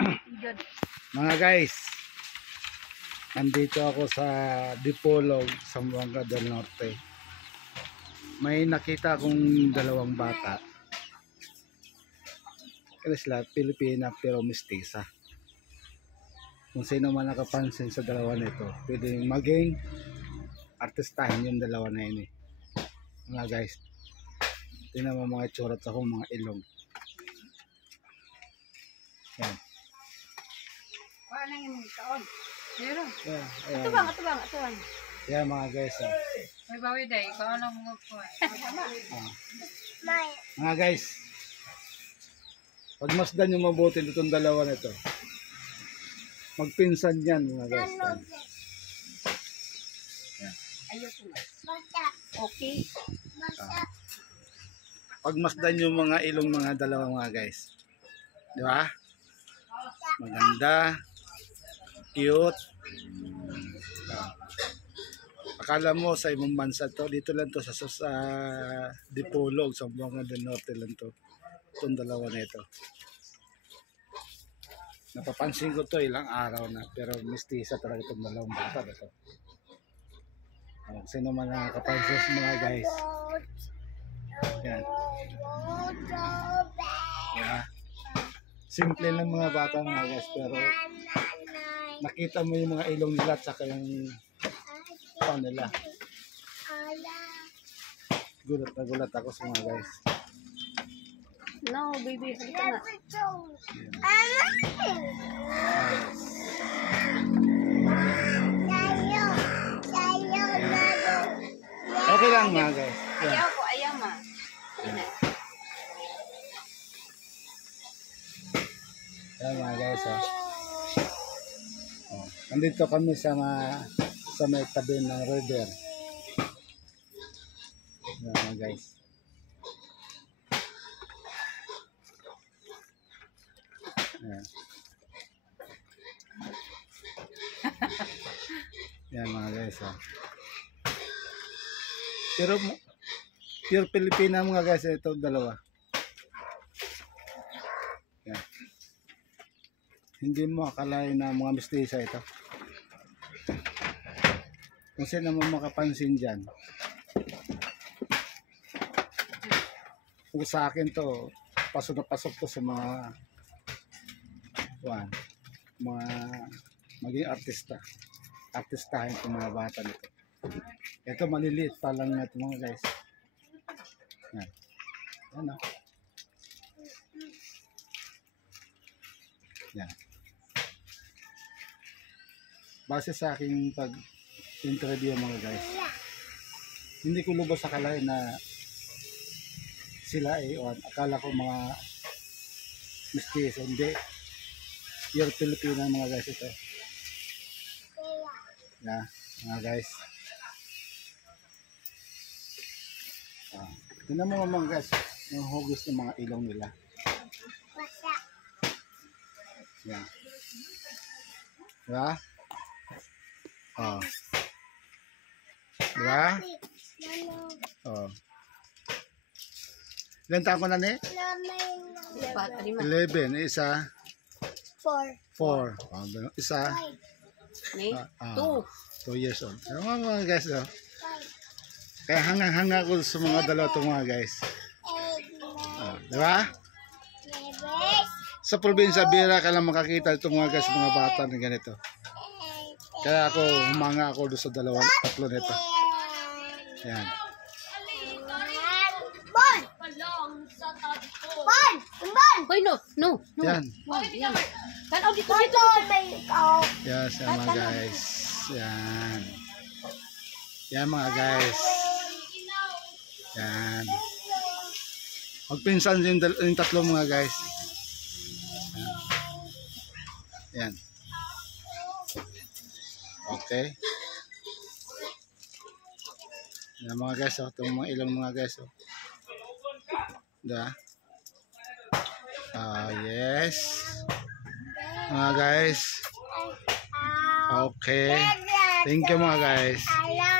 Mga guys, nandito ako sa Dipolog, Zamboanga del Norte. May nakita akong dalawang bata. Kaya sila Pilipina pero mestiza. Kung sino man nakapansin sa dalawa nito, pwedeng maging artistahin yung dalawa na yun eh. Mga guys, tingnan mo mga itsura sa akong mga ilong. Yan. Ano yung taon? Meron. Yeah, Ito bang. yeah, mga guys. May bawi day, ikaw alam mo po. Mga guys, pagmasdan yung mabuti itong dalawa na ito. Magpinsan yan mga guys. Yan. Ayoko na. Okay. Pagmasdan yung mga ilong mga dalawa mga guys. Di ba? Maganda. Cute. Akala mo sa ibang bansa to, dito lang to sa Dipolog, sa Zamboanga del Norte lang to. Itong dalawa na ito. Napapansin ko to ilang araw na, pero mistisa talaga itong dalawang bata na to. Sino man nakakapansin sa mga guys. Yan. Yeah. Simple lang mga bata mga guys, pero nakita mo yung mga ilong nila at saka yung pan nila. Gulat ako sa mga guys. No, baby, halika na. Okay lang mga guys. Yan. Ayaw ko, ayaw ma. Yan mga guys. Nandito kami sa may tabi ng river. Yan mga guys. Yan. Yan mga guys. Pero pure Pilipina mga guys ito dalawa. Yan. Hindi mo akalain na mga mestiza ito. Kung sino naman makapansin dyan. Kung sa akin to, pasok na pasok to sa mga maging artistahin ng mga bata nito. Ito maliliit pa lang na ito mga guys. Yan. Yan o. Yan. Base sa aking pag-interview mga guys, hindi ko lubos akalain na sila o akala ko mga mestizo. Hindi. Pure Pilipino mga guys ito. Yan, mga guys. Tignan mo mga guys, yung hugis ng mga ilong nila. Yan. Diba? Diba? Ilan taon ko na ni? 11. Isa? 4. Isa? 2 years old. Mga guys, kaya hanga ko sa mga dalawa itong mga guys. Diba? Sa probinsya, bira ka lang makakita itong mga guys, mga bata na ganito. Kaya ako, humanga ako doon sa tatlo nito. Yan. Hoy, no. Yan. Tanaw dito. Yes, yan mga guys. Yan. Yan mga guys. Yan. Magpinsan yung tatlo mga guys. Yan. Okay. Yan mga guys. Itong mga ilang mga guys. Da. Yes. Mga guys. Okay. Thank you mga guys.